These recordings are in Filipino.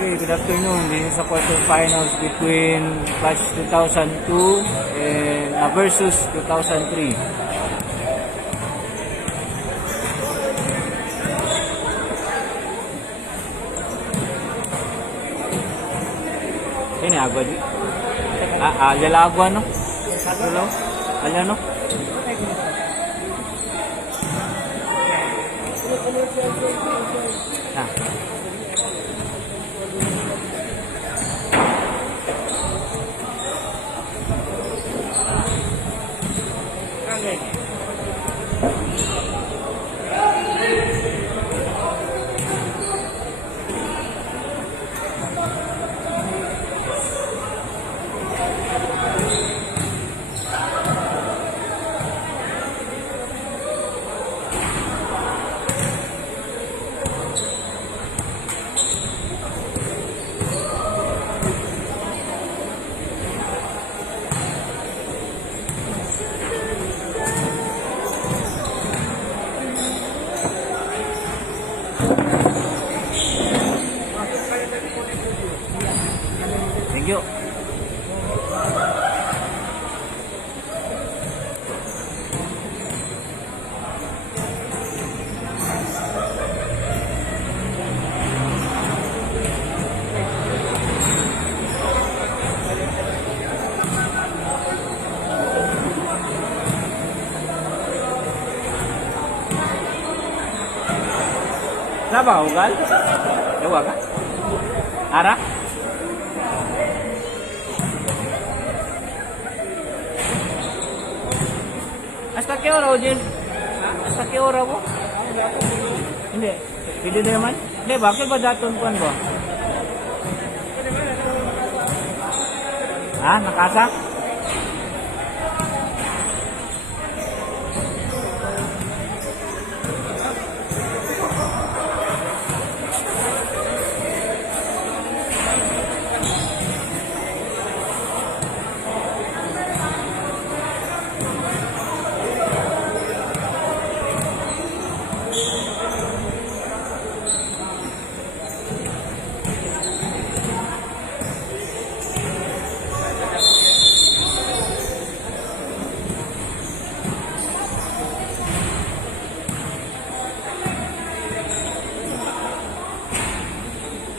Okay, good afternoon. This is a quarterfinals between Clash 2002 and versus 2003. Ini agua di. Alala agua no. Hello. Alala no. Nah. Thank you. Kenapa ugal? Dewa kah? Arah? Hasta qué hora, oye? Hasta qué hora mo? Hindi. Pwede na naman? Hindi, bakit ba daton kuan ba? Ha? Nakasak?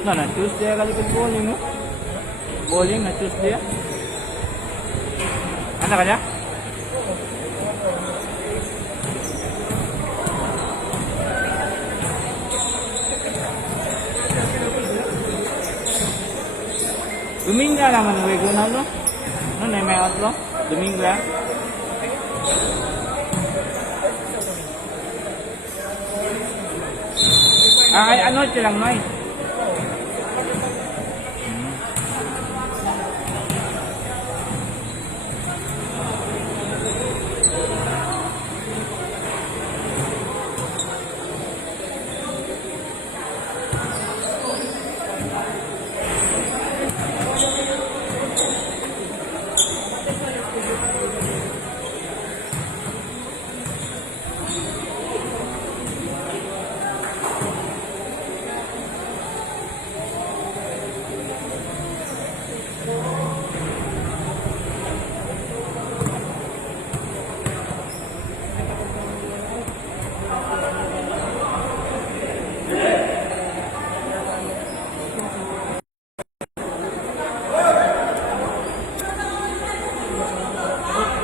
No, na Tuesday kali ko bowling, no? Bowling na Tuesday. Ano kanya? Domingo lang ang regional, no? No, na may outlaw. Domingo lang. Ay, ano silang noy?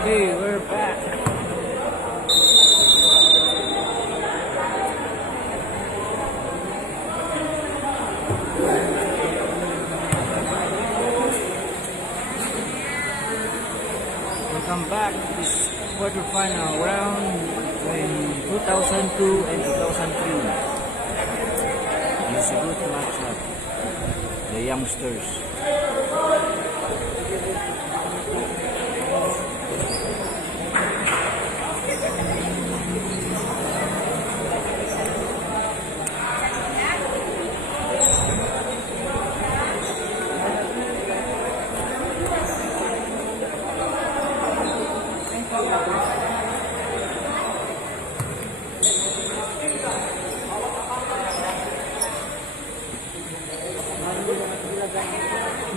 Okay, we're back. Welcome back to this quarterfinal round in 2002 and 2003. It's a good matchup. The youngsters.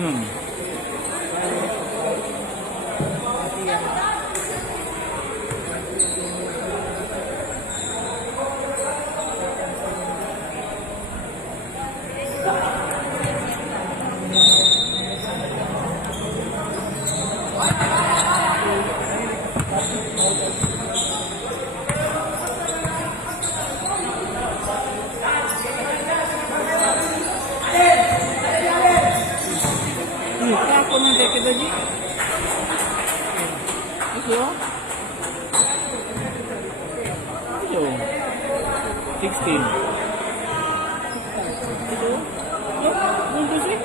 Hmm. Kaya ako nang teke tadi. Ito. Ito. 16. Ito. Ito sih.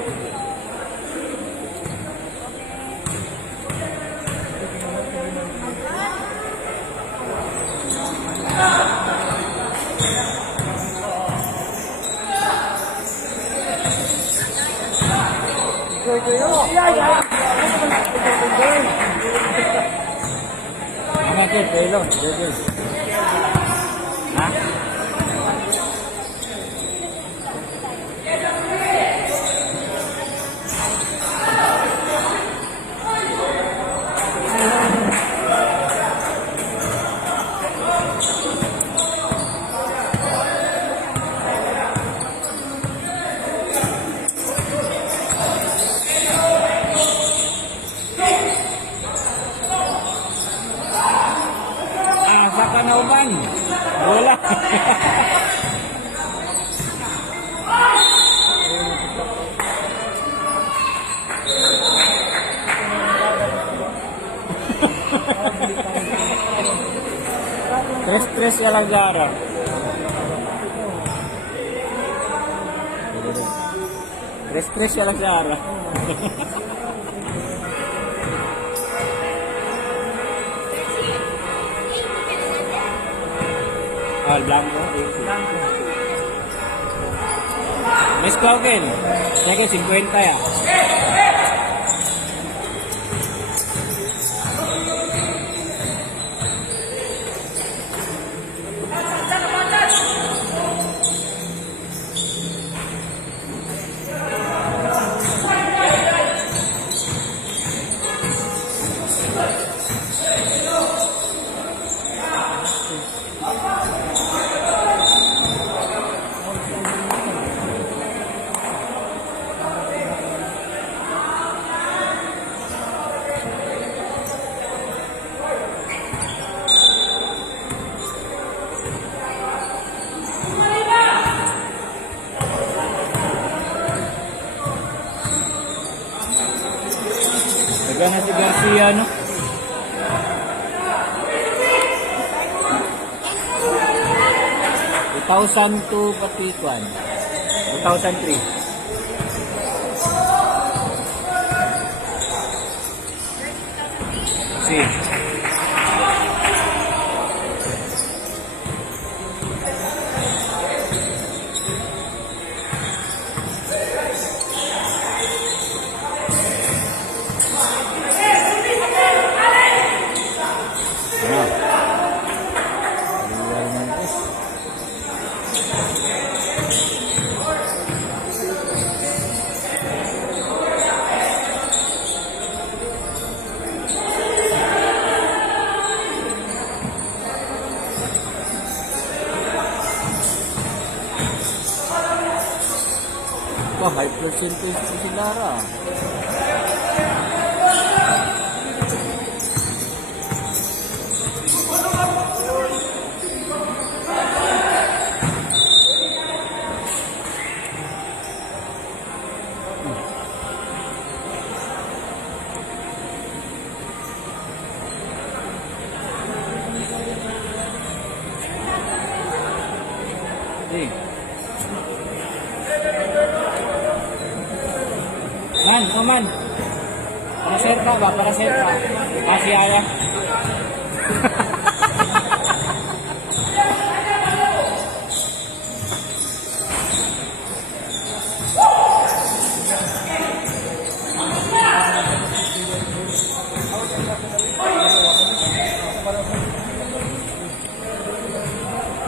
Ano ito? Pelo. Ha? Sa Kanauban. Wala. Tres ya lang gara. Tres ya lang gara. Ah, blanco. Blanco. Miss Claugen. Sige, 50 ya. Nagana si Garcia, no? ...2002 pati kuan. 2003. Si. Oh, high percentage po si Lara. Man, man. Para serta ba? Para serta. Kasi aya.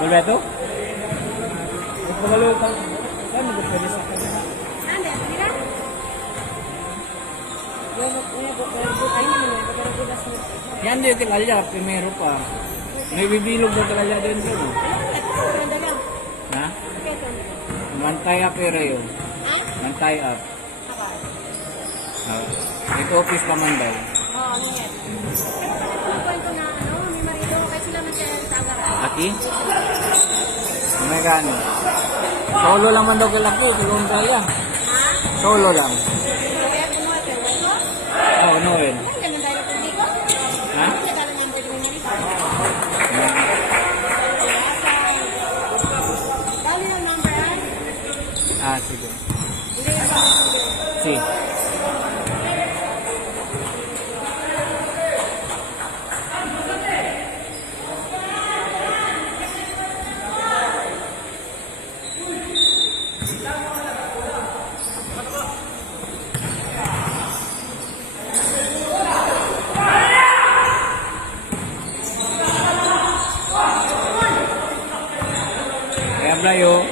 Betul? Kalau kan, kan udah dari sana. Yan din tilalya, primero pa. May bibilog na tilalya din doon. Ha? Mantay up era yun. Mantay up. Ito office pa man daw. Oo, ano yan? Pero kwento na, may marido, kahit sila magkakasagar. Aki? May gano? Solo lang man daw kilaki, tulong kaya. Ha? Solo lang. Kaya kumuha ka, wala? Oo, no rin. Ano naman tayo kung dito? Ha? Hindi ka naman pwede may marido. Dali ng number, ha? Sige. Hindi yung number. Si. Kaya Blayo,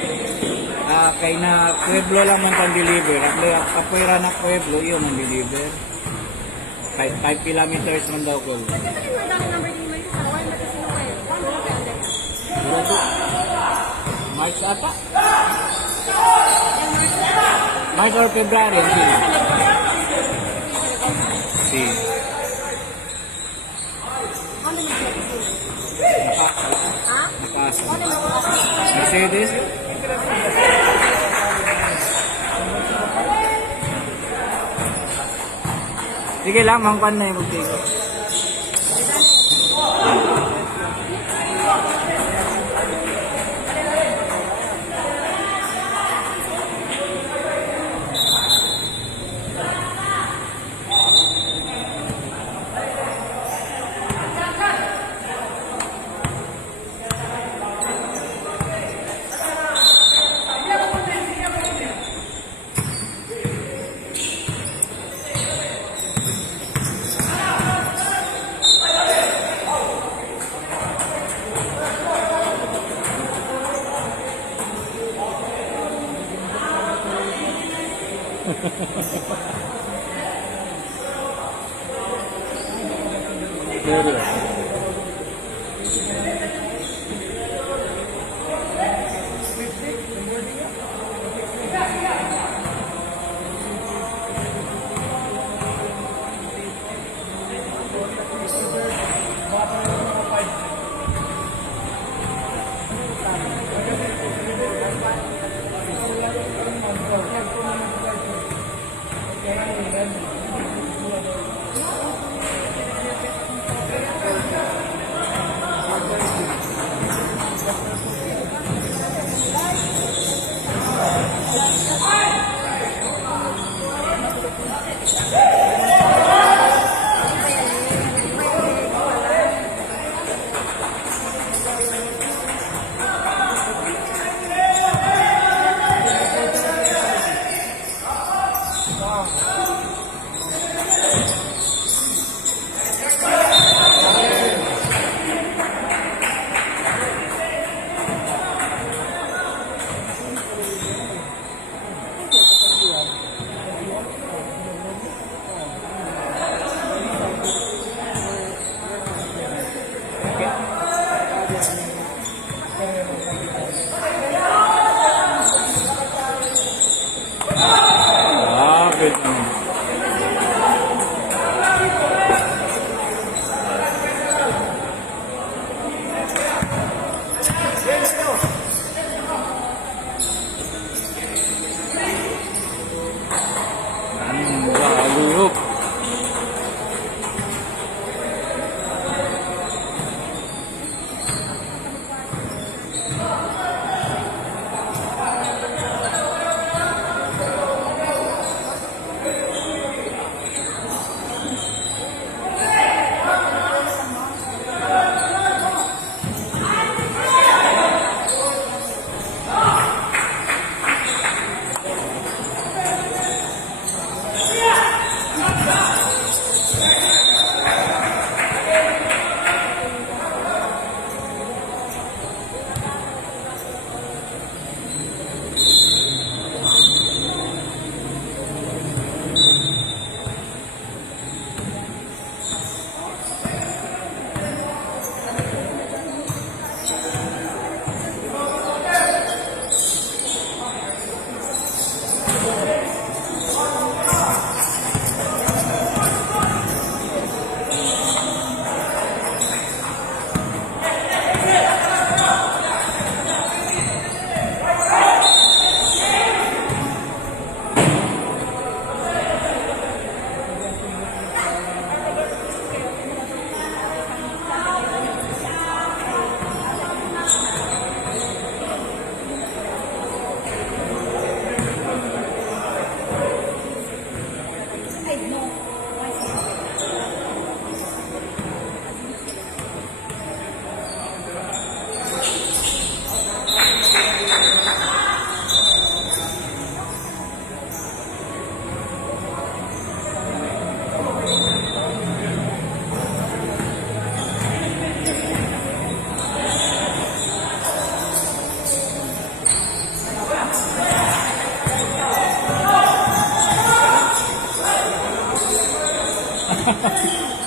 kay na Pueblo lang man pang deliver. At kapuera na Pueblo, yun ang deliver. 5 kilometers man daw ko. Bakit yung dali number din mo yung kawan, ba't kasi mo kayo? Paano mo kaya dali? Siguro March ata? Yung March na? March or February. Si. Ano yung ha? Nakasa. Ano yung Mercedes? Sige lang, mangpan na yung magtigo. Good. Lalu.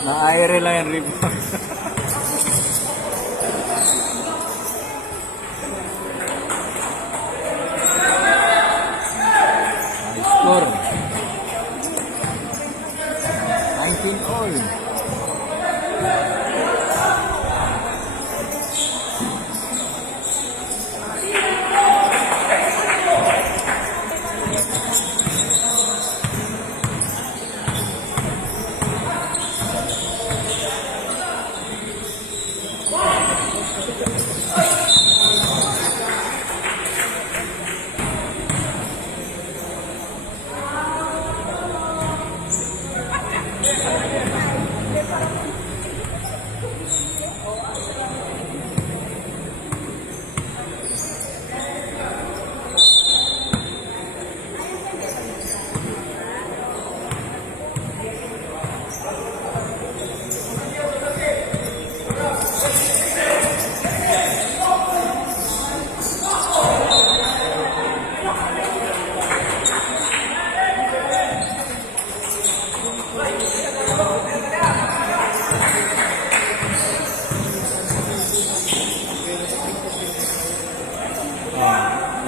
Na-aire lang yung rebound. High score. 19 all.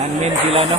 Nanmin sila, no?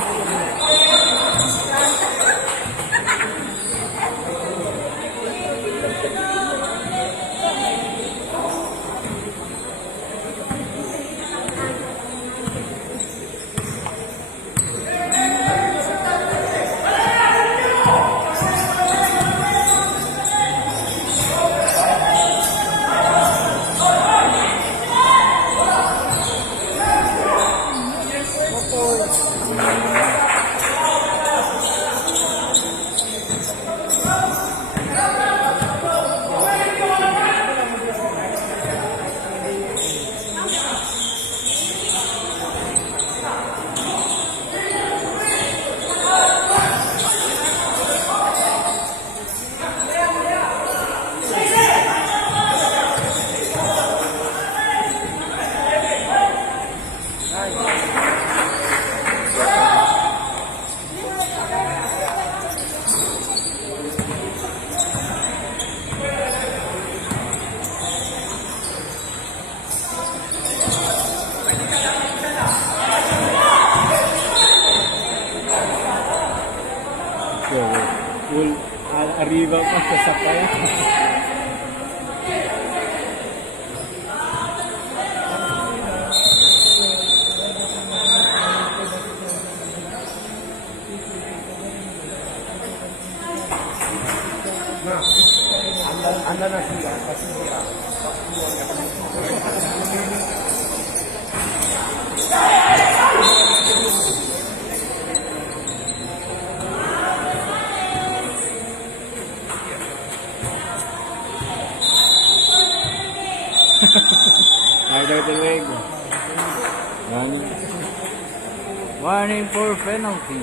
So, full arriba pa sa sakaya. Anda na siya kasi siya. Ay, daw tuwig. Warning for penalty.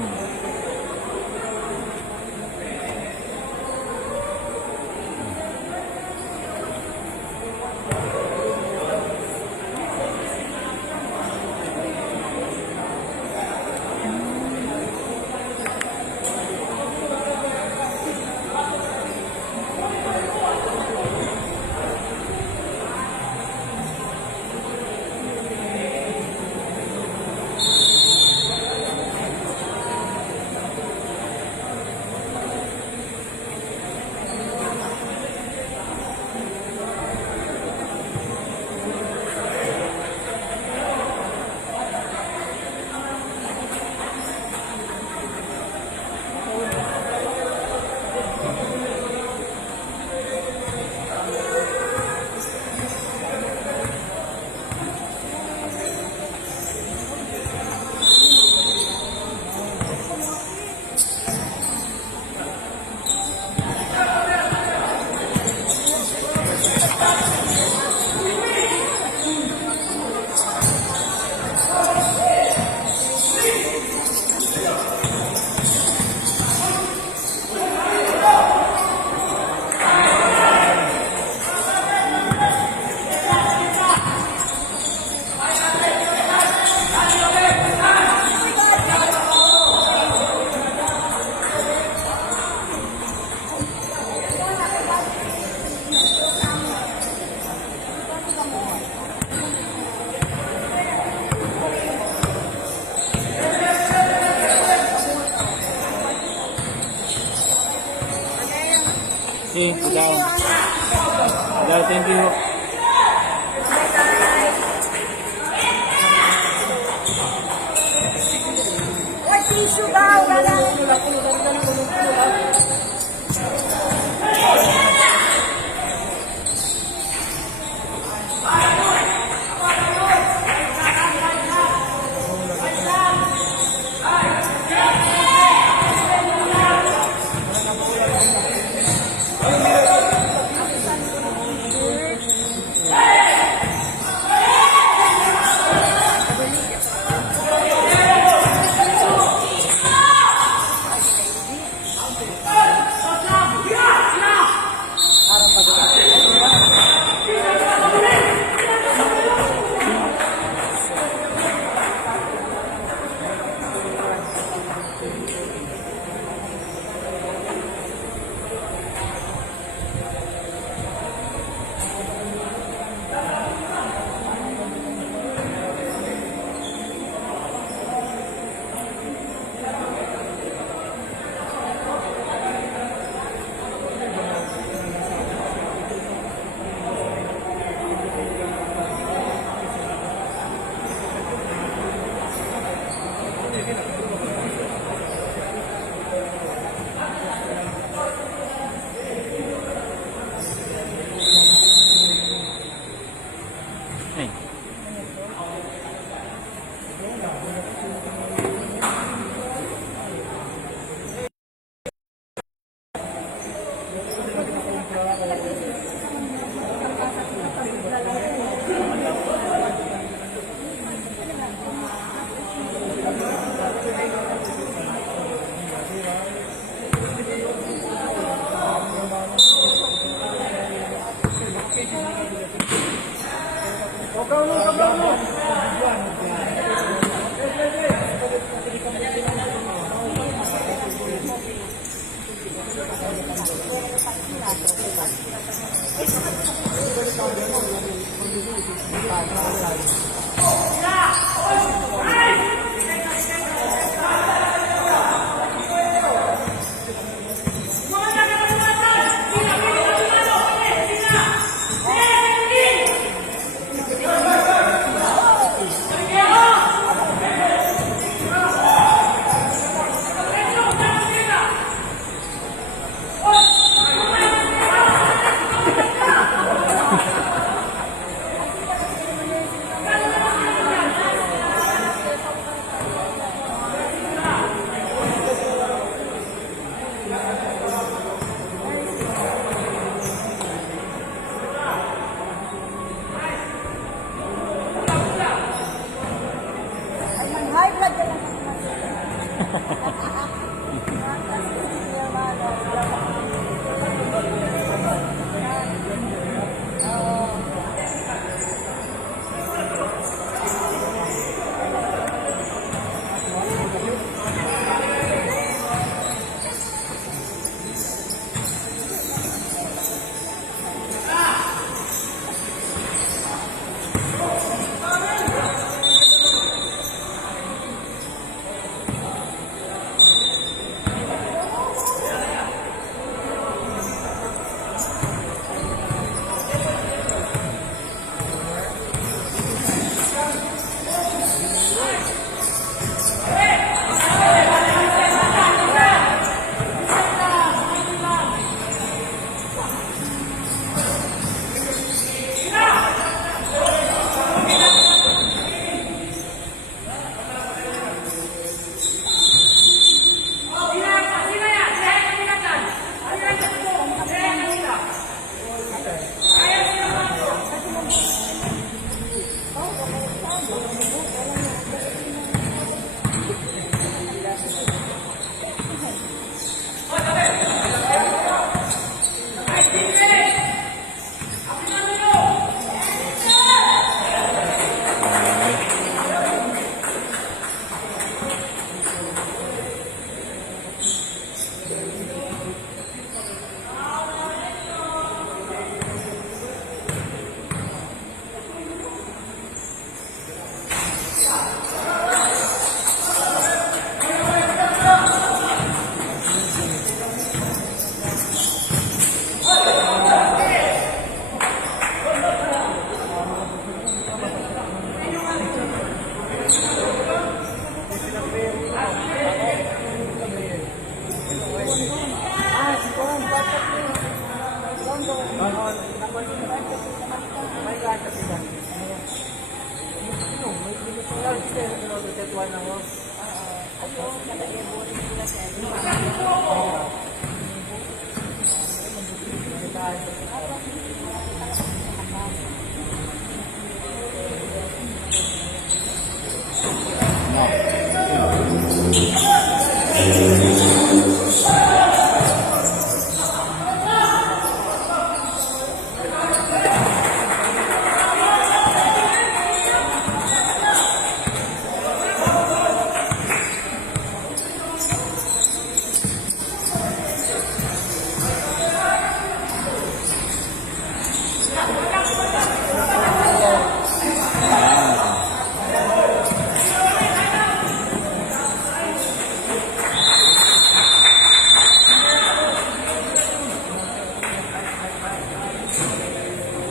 See, down. Down, thank you. What tissue daw? Wala. Hey.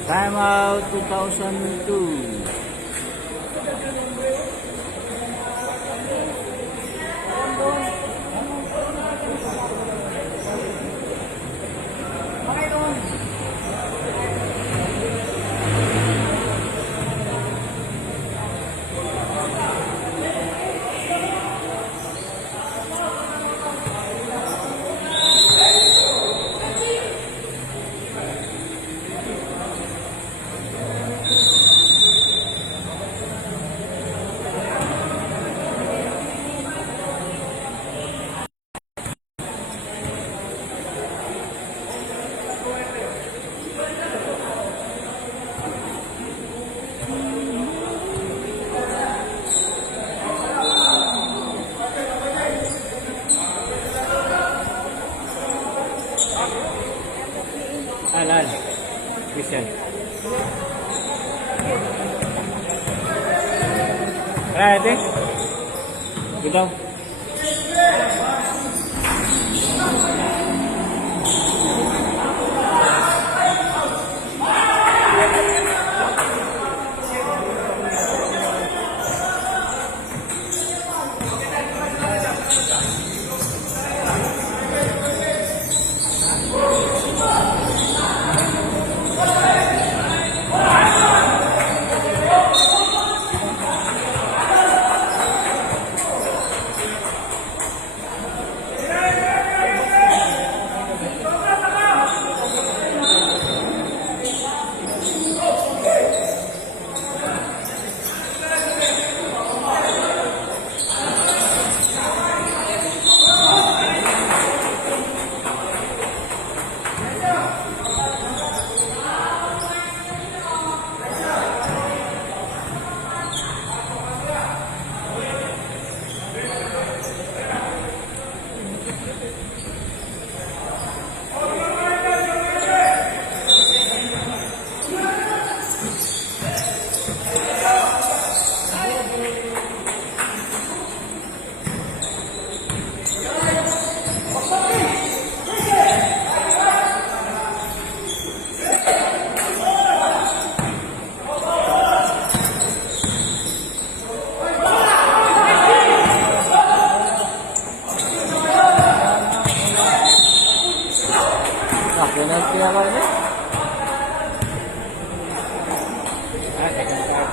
Time out 2002. Alan, Christian. Ready? Go. Penalty naman ini. Second card.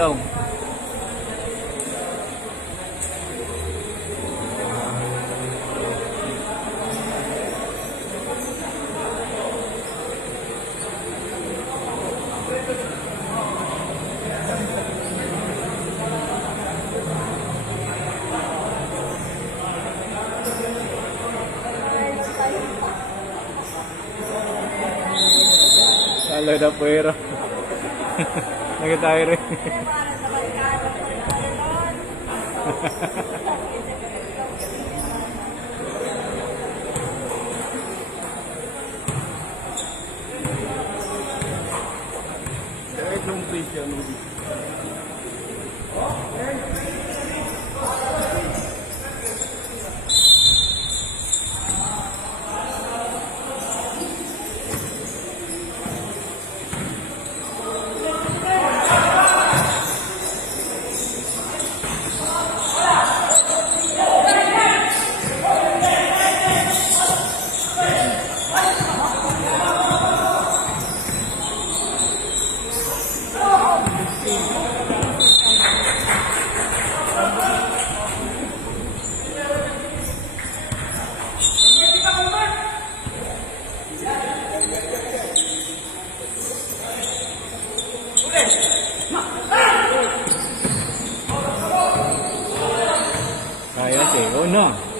daw. Salo na puwero. Nagatayo rin. Kahit yung place yan. Kaya si Uno.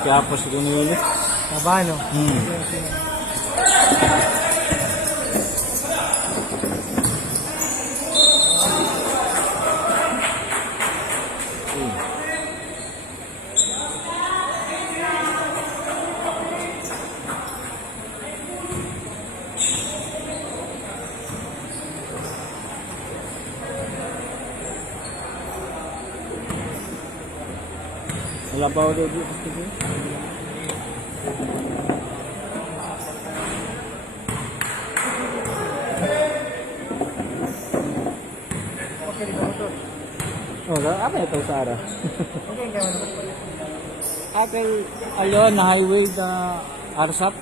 Kapos ko nila. Habano. Wala pa ako dito. Okay, di ba mo to? Apa ito, Sara? Okay, kaya mo naman. Apel, alon, na highway na Arsap.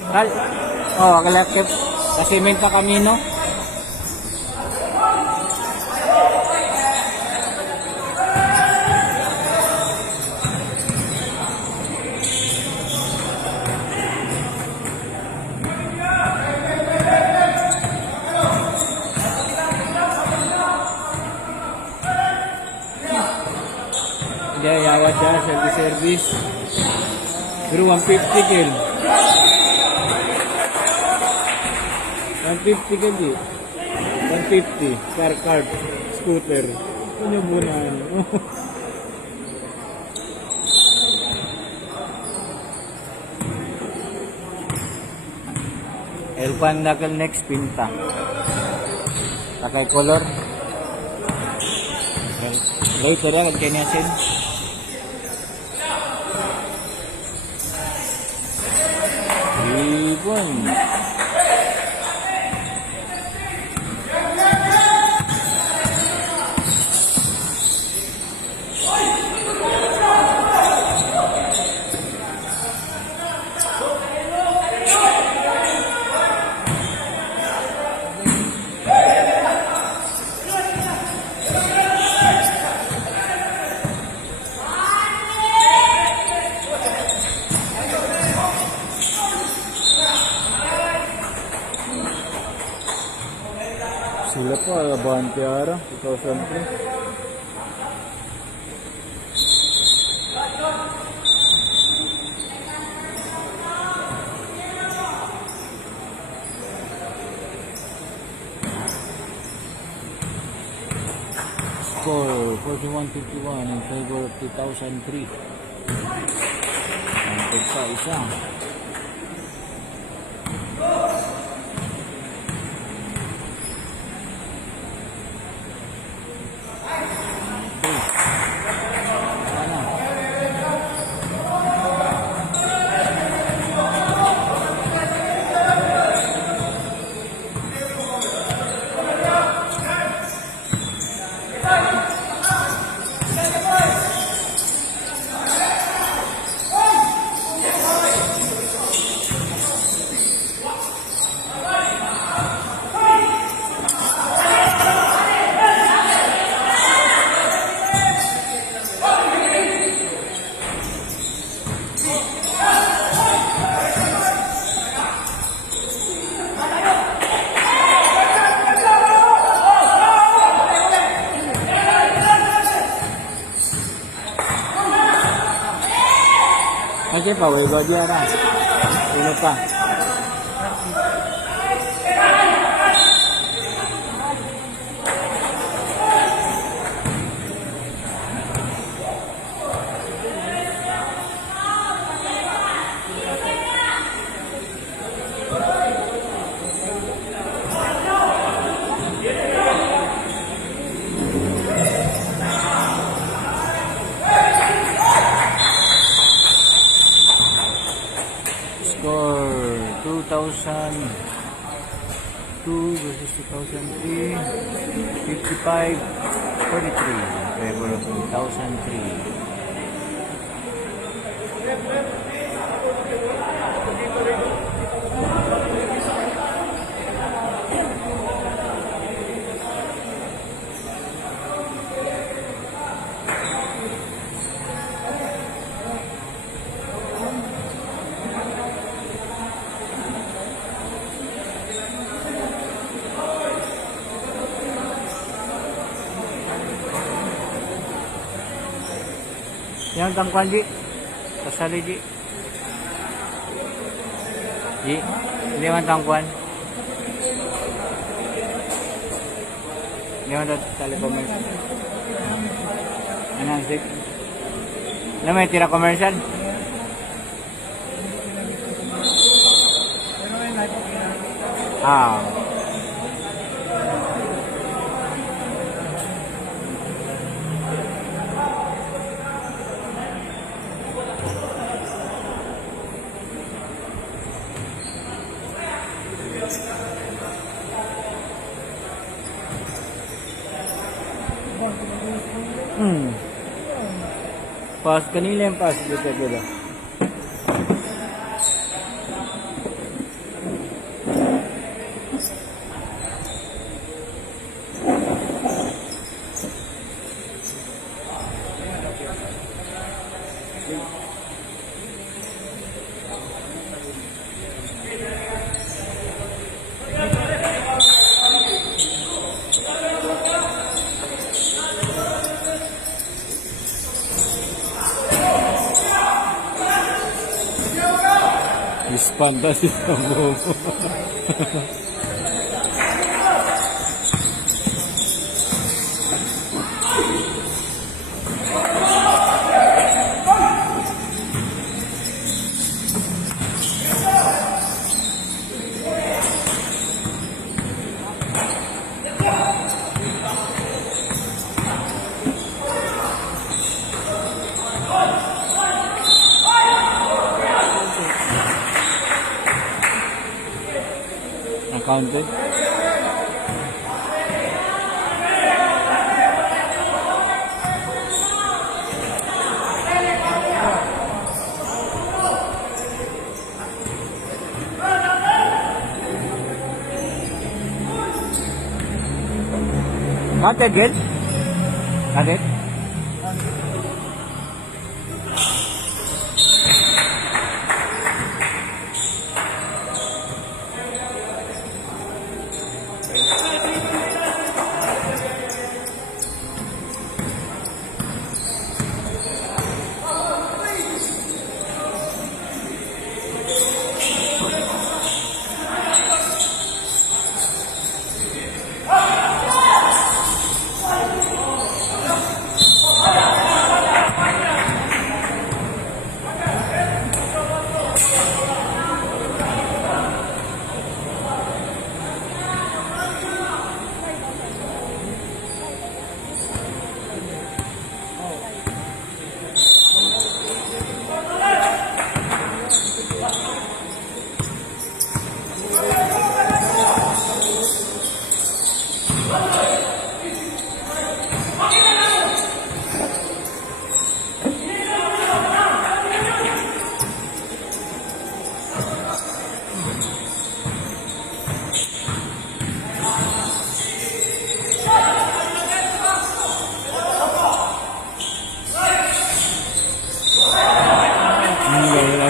Kal, kalakip. Kasi menta kami, no? Dia yawa siya, service. Pero 150 kil. 150 kil di. 150 car card scooter. Ano muna ano. Elpan nakal next pinta. Pakai color. Later ya kan kanya sin. Ibon. Sila pa, Abante Ara, 2003. Score 41-51 in favor of 2003. Ang pagka-isa. Kasi pa, way go dia na. Uno pa. Score 2002 versus 2003, 55-43 in favor of 2003. Yan tangkuan Ji. Pasali Ji. Ji, hindi man tangkuan. Hindi man tali commercial. Anong sip? Ano may tira commercial? Ah. Pas kanila yung pas dito dito. Fantasy ang bobo. Counted. Counted good? Counted?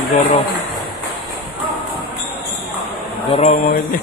Goro. Goro mo ini.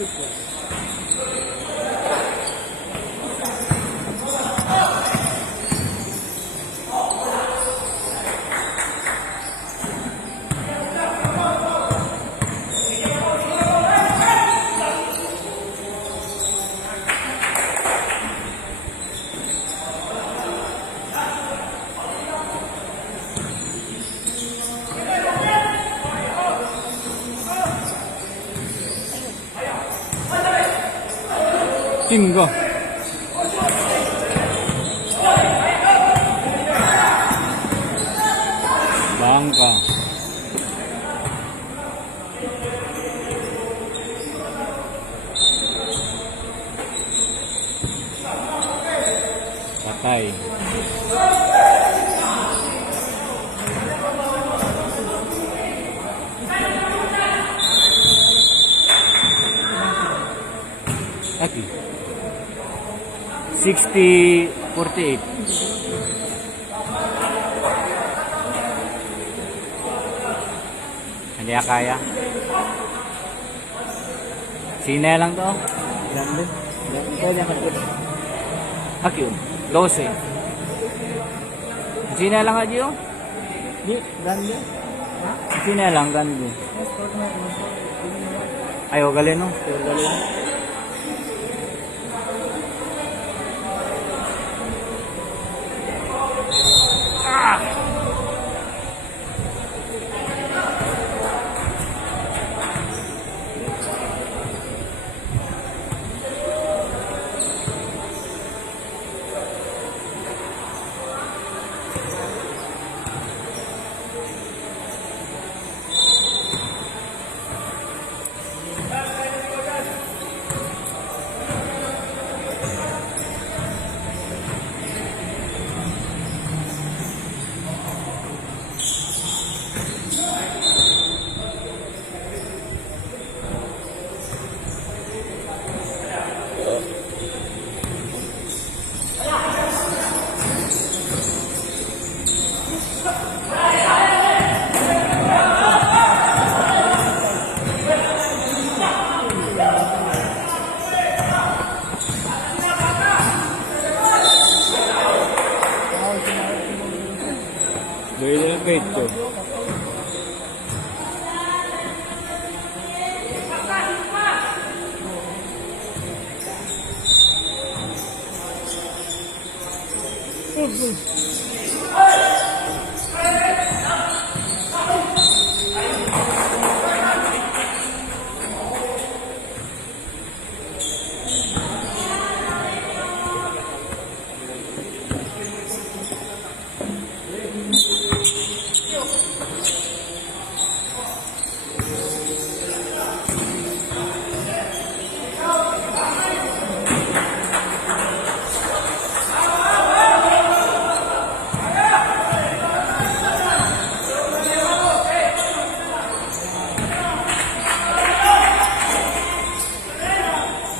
5. Bangka. Patay. Aquí. 60-48. Hindi na kaya. Sine lang to. Grande. Pwede mag-put. Aquí. 12. Sine lang aja yun. Di, grande. Sine lang, grande. Ayaw galing no. Ayaw galing. Doy el pecho.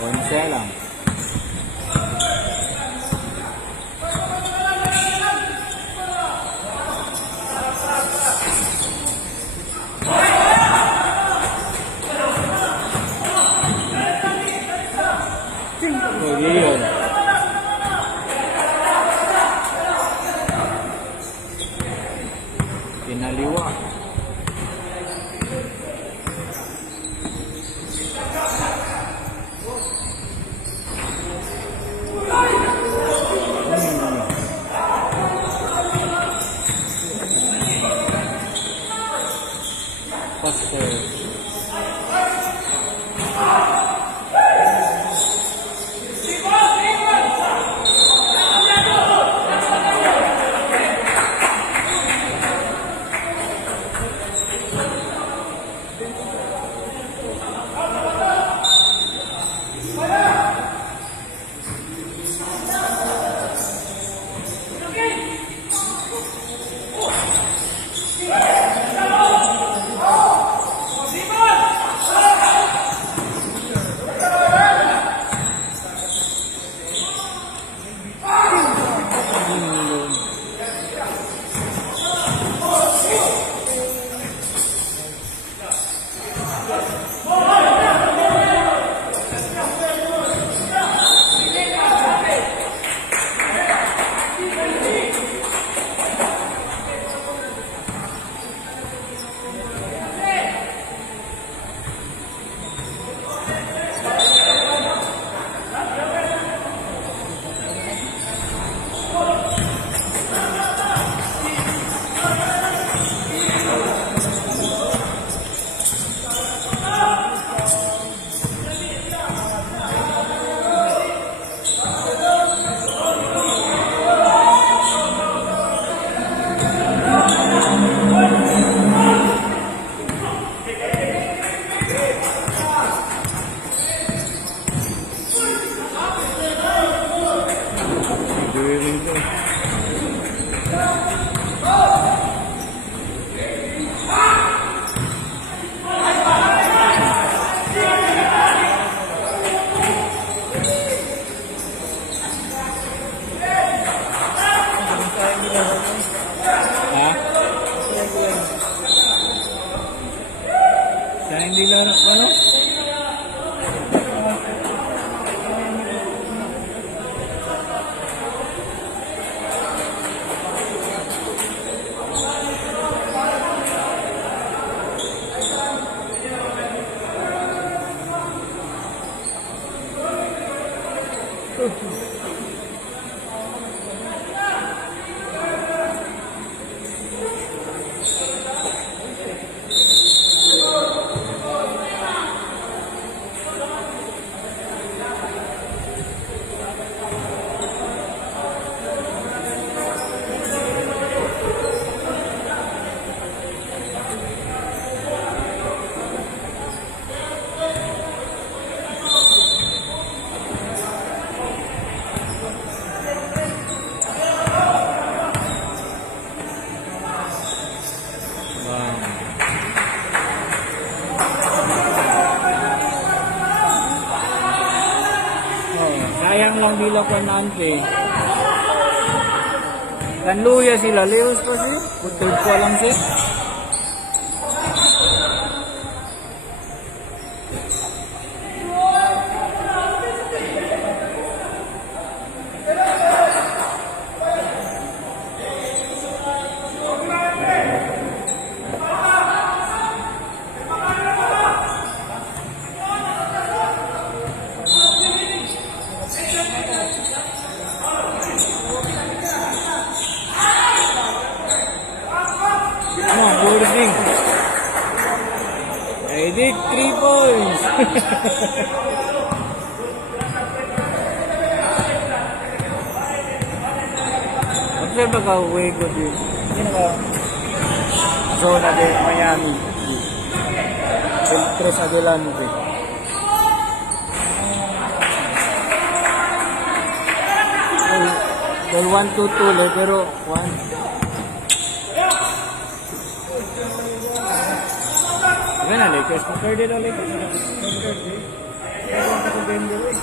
Onse lang. Hindi yun. Pinaliwa. Pastor. Swimming pool. Ha? Sa hindi laro, ano? Sayang lang bila ko nante. Kanluya sila, Leos pa siya. Putod ko lang siya. Boarding. Edit 3 points. Observe ka way ko din. Sino ka? Zona de Miami. El Tres adelante. Well, 1-2-2 le, pero 1. Gana Lakers, mag-third na Lakers. Mag-third eh. Kaya ako Denver eh.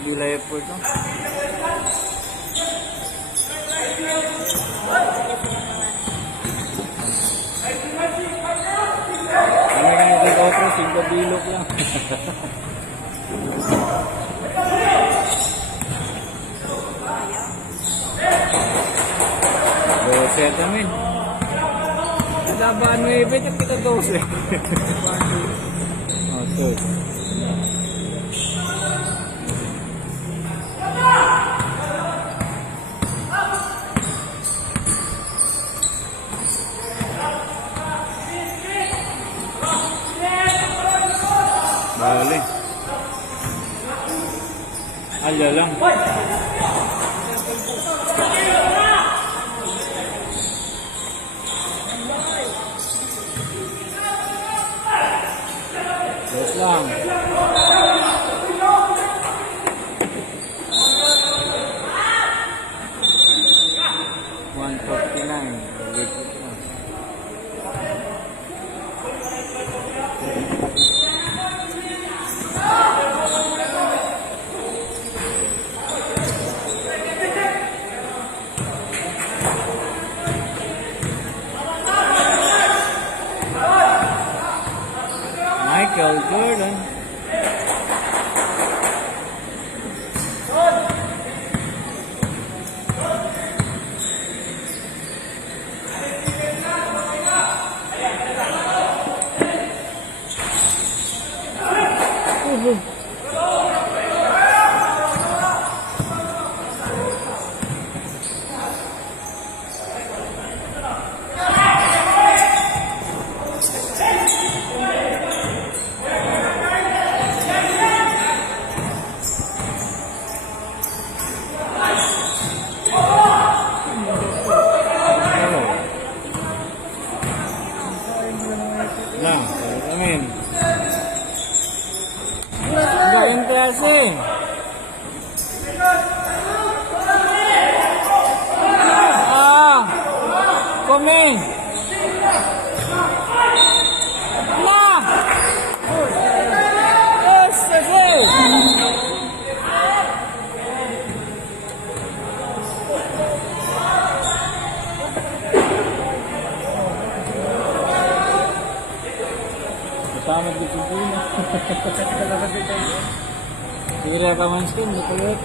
Bila airport no? Kami kaya dito ako 5 bilog lang. Dose namin. Daba 9, kita 12. Oh, good. Bale. Alya lang. Yes lang. me! Na! Yes, yes! Kasama dito po na. Tira ka man skin, di kulit.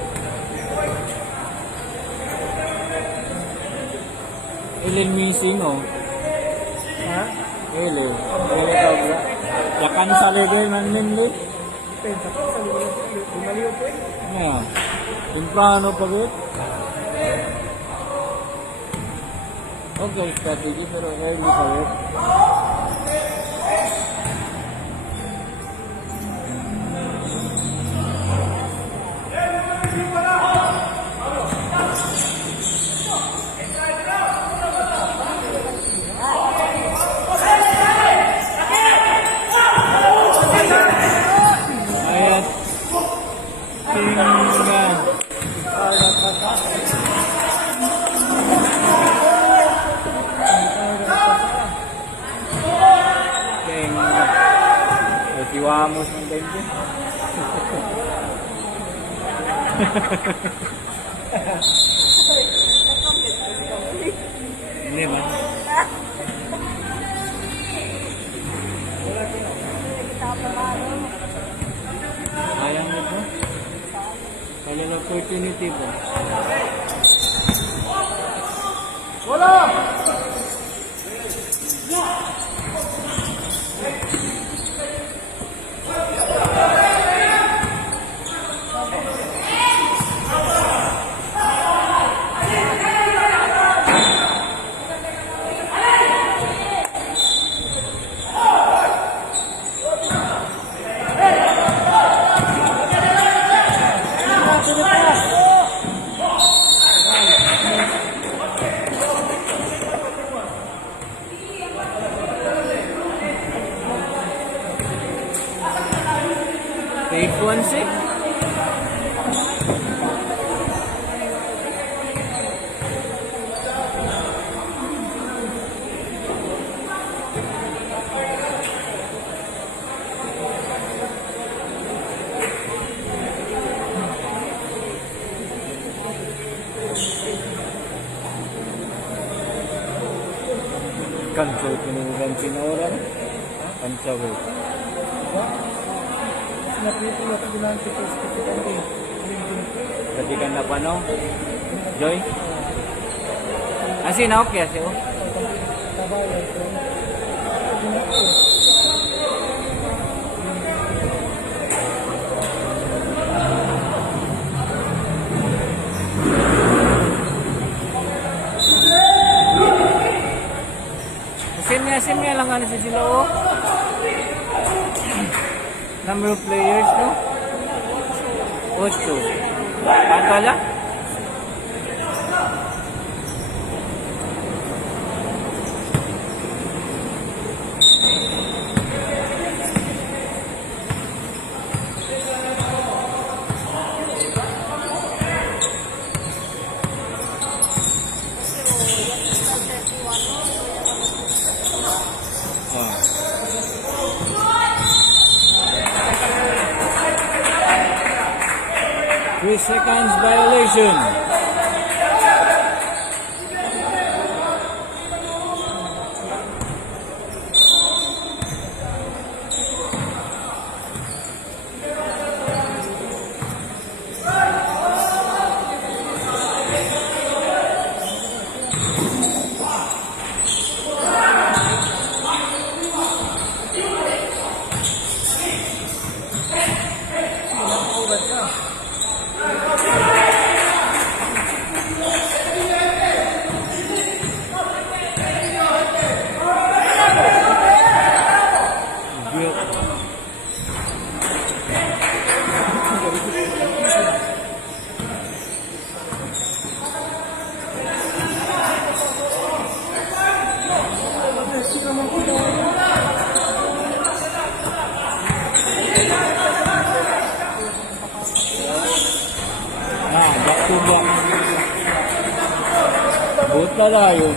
Ilin missing oh. Ha? Ilin. Ilin ka bro. Yakan sa lede man nindi. Penta ko sa lumaliw po eh. Ano yan? Imprano pa bit? Okay, strategy pero early pa bit. Ayat. Tingnan. Tingnan. Nasiwamos ng ganyan. Hindi ba? Sayang ito. Kailan opportunity ba? Wala! Take 1-6. Kanso tinugan pinora. Kanso ba? Napito na ito bilang ito sa rin. Tadi kan na pa no? Joy? Asin na okay asi oh. Kabayo ito. Asin niya lang ano si sila oh. Number of players no? 8. Pantala? Oh. 3 seconds violation. Back to back. Buta na yun.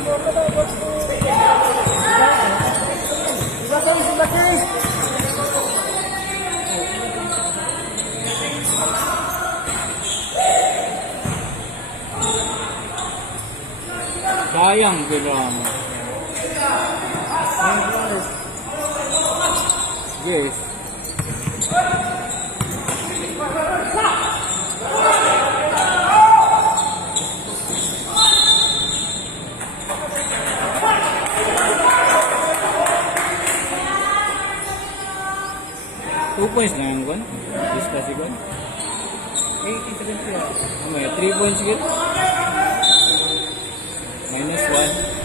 Sayang, Bilamo. Yes. Two points na yan, Juan. Discuss si Juan. 80-70. May 3 points again. -1.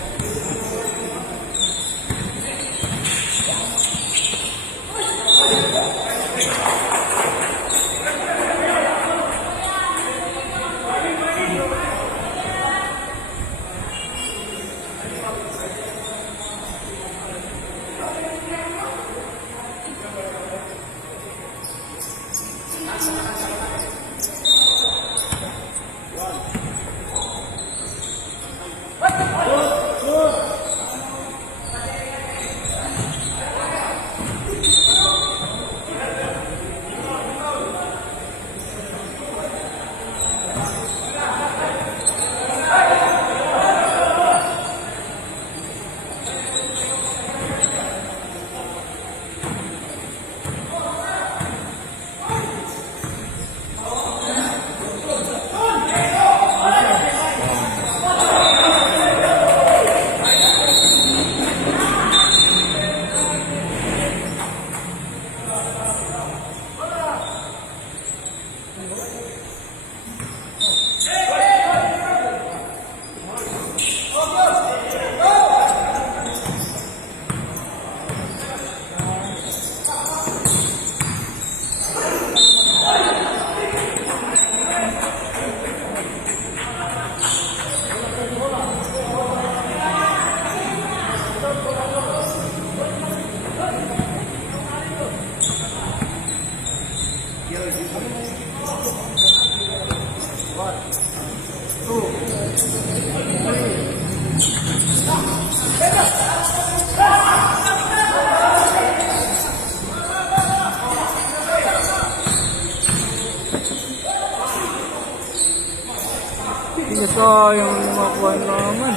Hindi sayang makuha naman.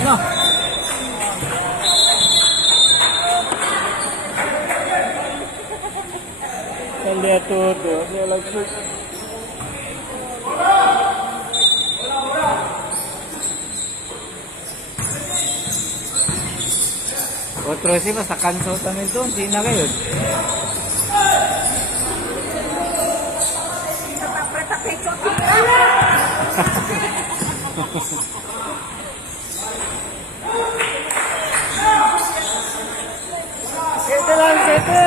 Na. Lihat tuh, dia lagi. Otro sih basta kansutan ito, hindi na kayo. Sete lang, sete!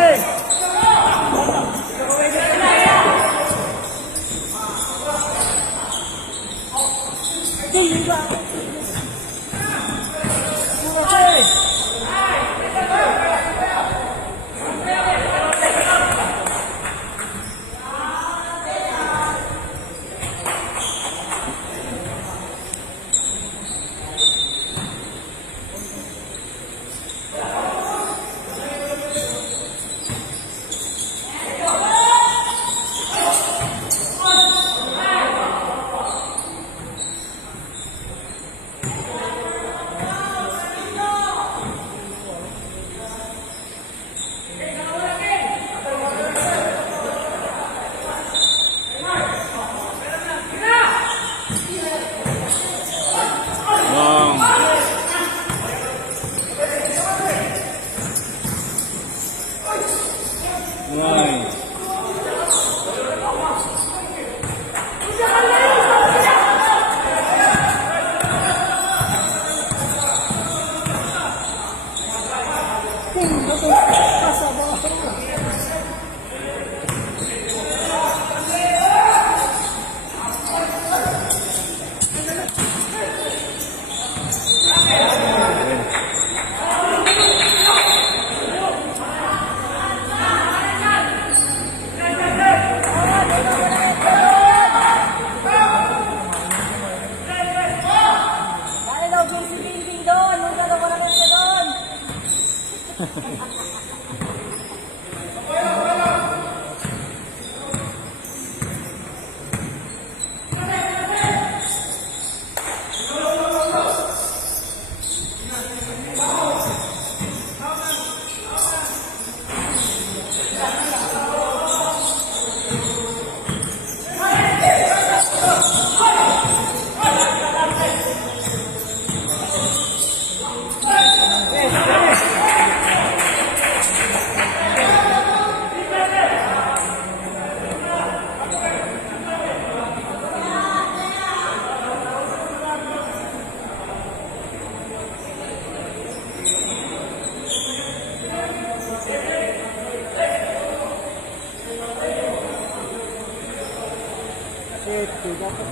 dapat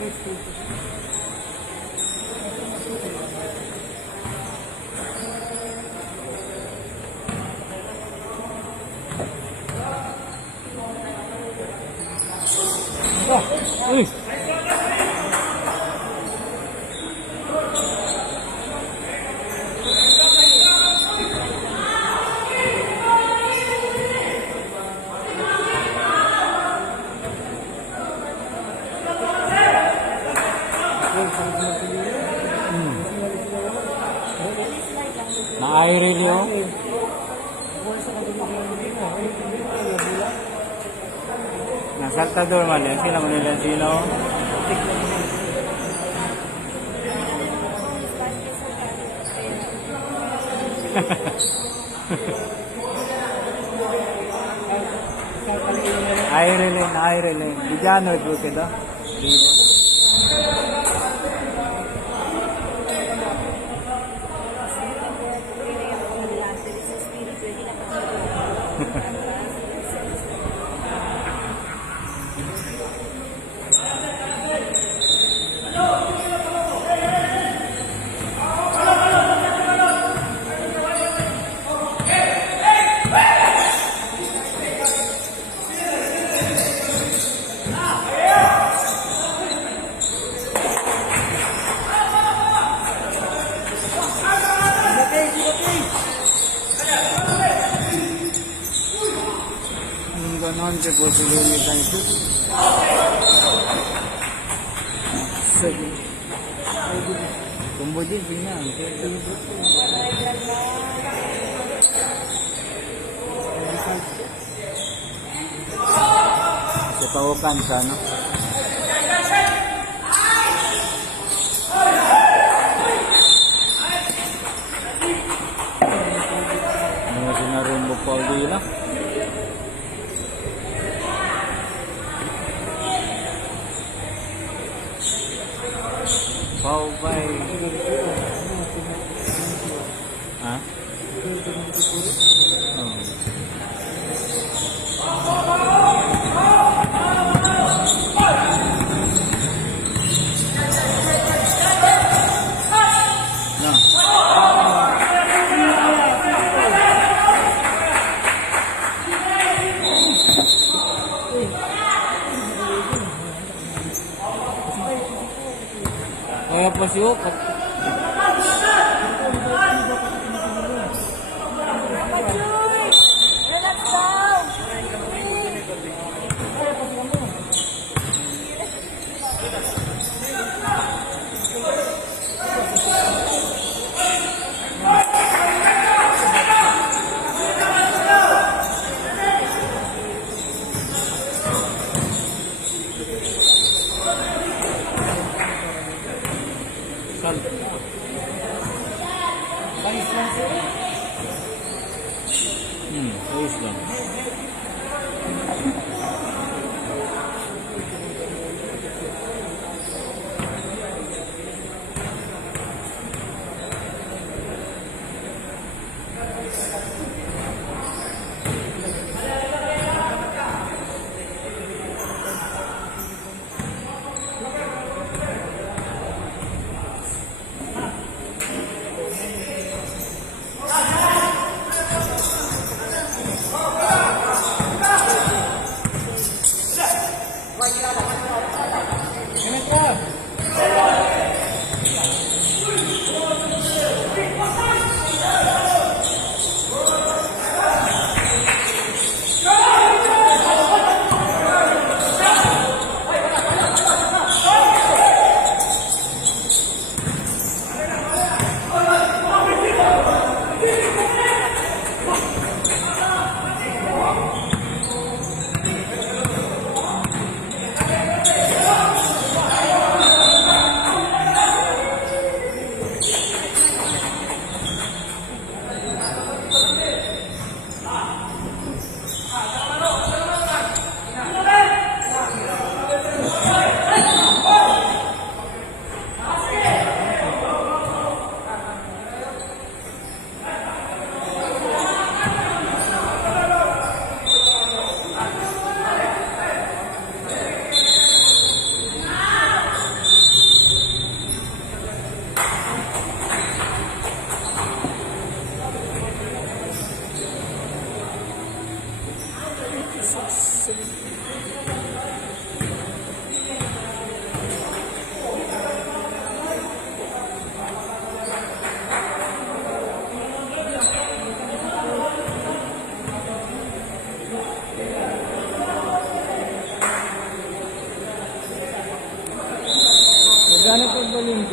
50. Uy! Na-airi niyo? Nasaltador man yan. Sila mo nila sino? Aire lane. Di dyan, no, ito kita. Ganon siya po silulitan ito. Sige. Tumbo din, pinya. Ketawakan ka, no? Mga sinarumbo pa ulit lang. Pau bay. Ha? Kaya pa siyo. Relax down! Sal. Ayos lang.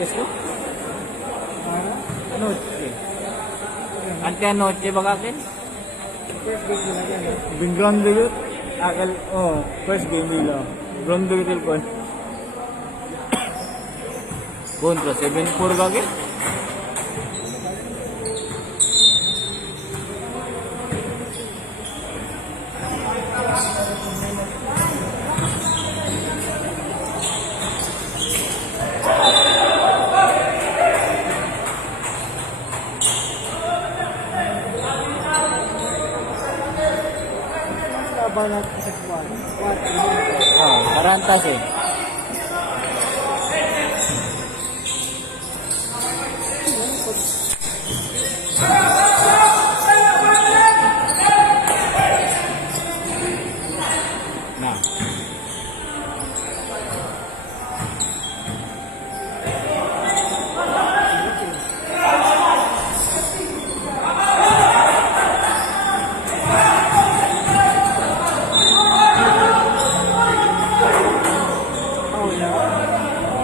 Martes ko? Noche. Ante anoche ba kakin? First game nila yan. Binggang dulu. Akal, first game nila. Grondo gitu kon. Kontra 7-4 kakin? Laban natin sa squad. Squad. Karantas eh. Nah.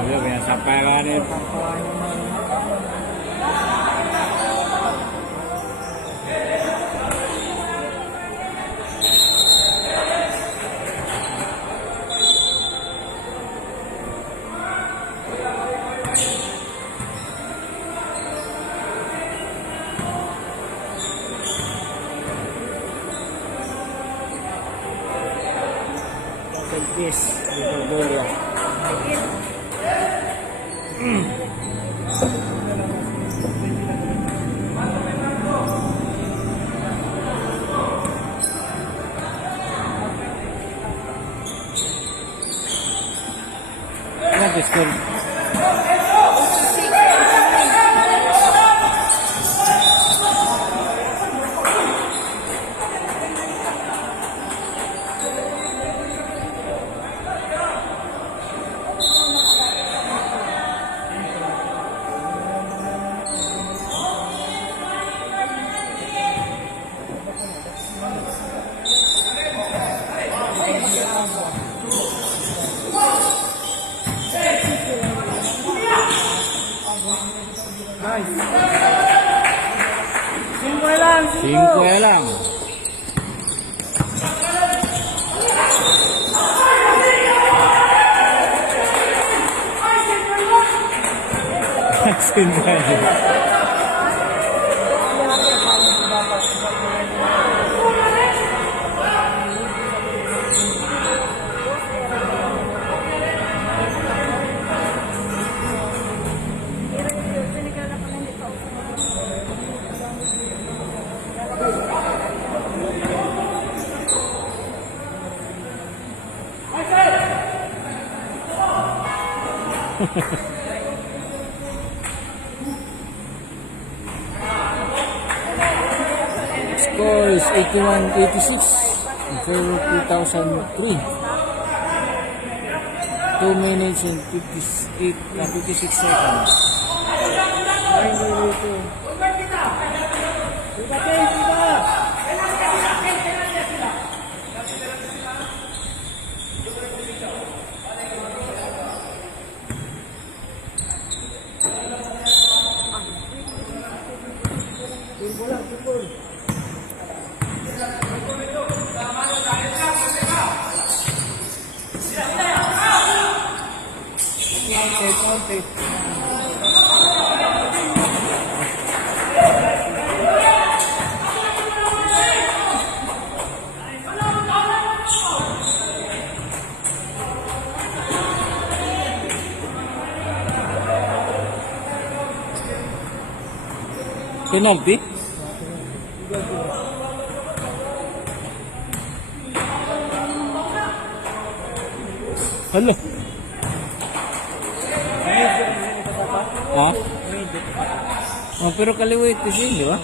Dia punya sampai kan ni. This dulu ya. Ano gusto? Cinco lang. Cinco lang. Score is 81-86 for 2003. 2 minutes and 56 seconds. Penalty? Hala. Ha? Oh, pero kaliwit kasi, di ba?